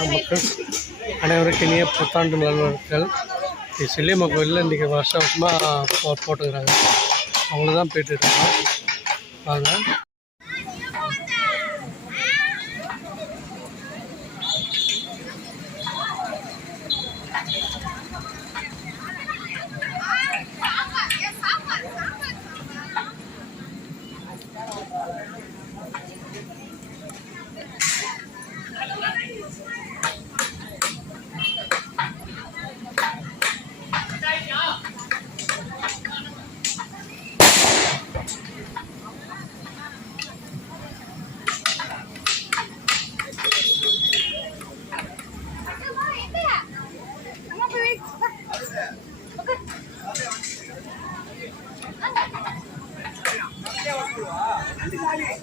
நமக்கு அனைவருக்கும் இனிய புத்தாண்டு நல்வாழ்த்துக்கள். இது செல்லியம்மா கோயிலில் இன்றைக்கி வருஷ வருஷமாக போ போட்டுக்கிறாங்க. அவங்கள தான் போயிட்டுருக்காங்க வாங்க Thank you.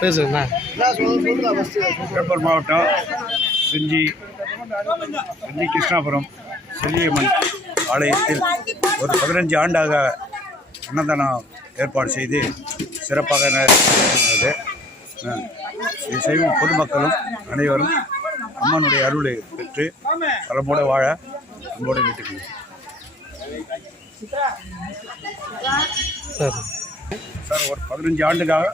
பேசுங்கண்ணா மாவட்டம் செஞ்சி செஞ்சி கிருஷ்ணாபுரம் செல்லியம்மன் ஆலயத்தில் ஒரு பதினஞ்சு ஆண்டாக அன்னதானம் ஏற்பாடு செய்து சிறப்பாக நடந்தது இதை செய்யும் பொதுமக்களும் அனைவரும். அம்மனுடைய அருளை பெற்று வளமோடு வாழ அன்போடு வீட்டுக்கு சரி. ஒரு பதினஞ்சு ஆண்டுக்காக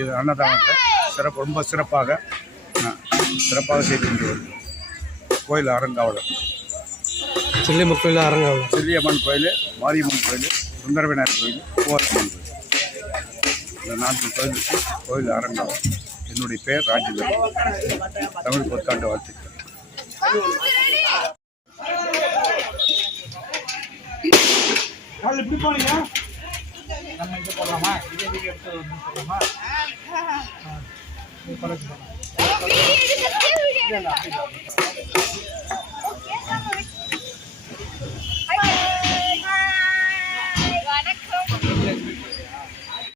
இது அன்னதானத்தை சிறப்பு ரொம்ப சிறப்பாக சிறப்பாக செய்து கொண்டு வருகிறோம். கோயில் அறங்காவலர். செல்லியம்மா கோயில் அரங்காவலம் செல்லியம்மன் கோயில் மாரியம்மன் கோயில் சுந்தரவிநாயகர் கோயில் பூவரம்மன் கோயில். இந்த நான்கு கோயிலுக்கு கோயில் அரங்காவல் என்னுடைய பெயர் ராஜேந்திரன் தமிழ் புத்தாண்டு வாழ்த்துக்கள்.